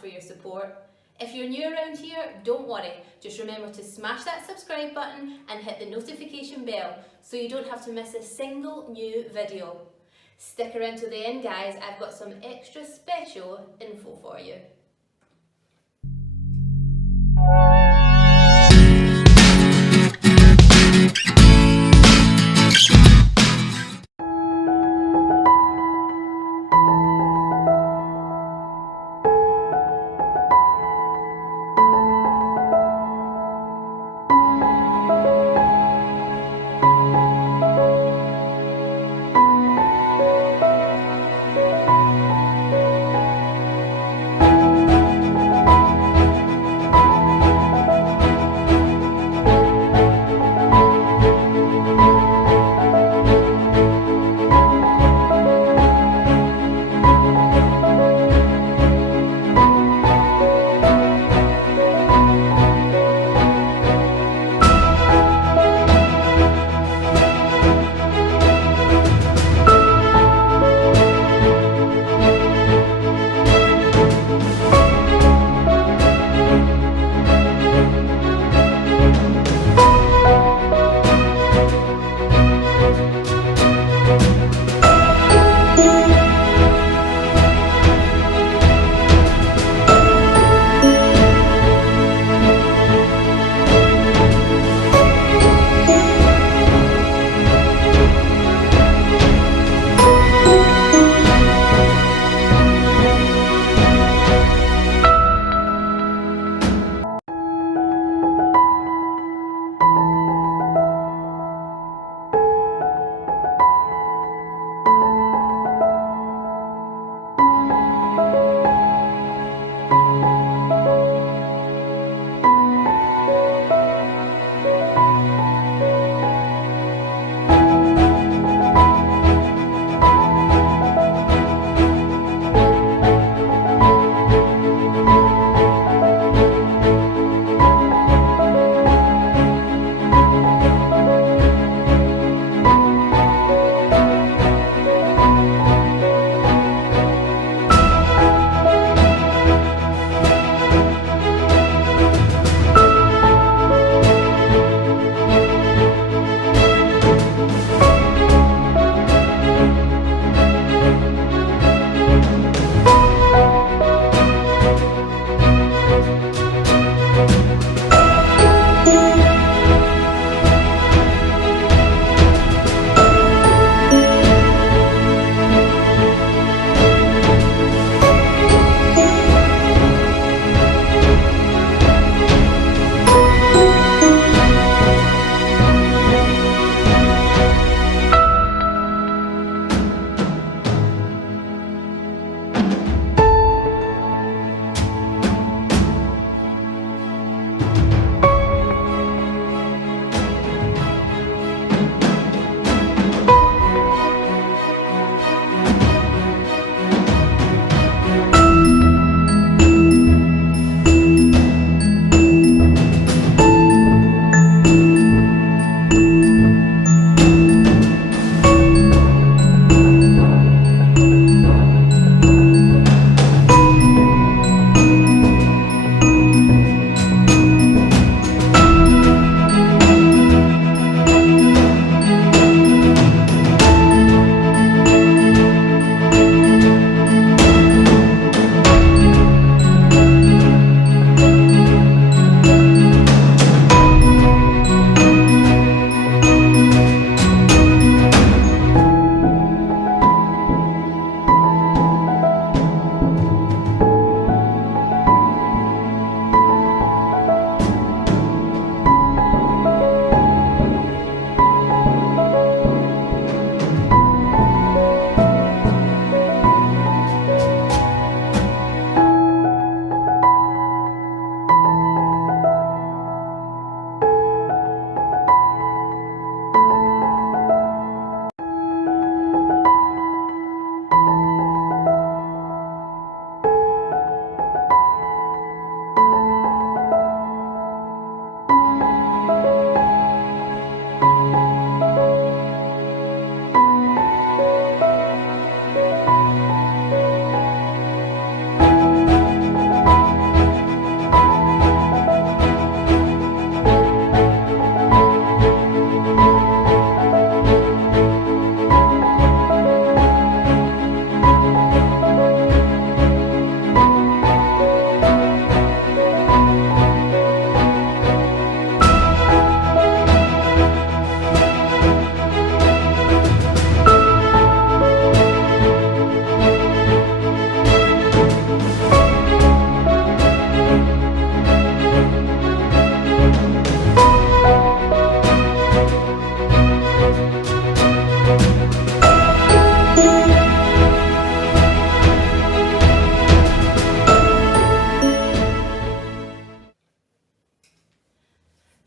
for your support. If you're new around here, don't worry, just remember to smash that subscribe button and hit the notification bell so you don't have to miss a single new video. Stick around to the end guys, I've got some extra special info for you.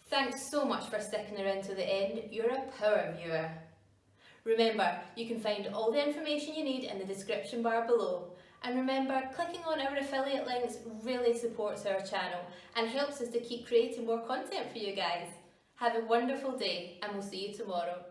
Thanks so much for sticking around to the end. You're a power viewer. Remember, you can find all the information you need in the description bar below. And remember, clicking on our affiliate links really supports our channel and helps us to keep creating more content for you guys. Have a wonderful day and we'll see you tomorrow.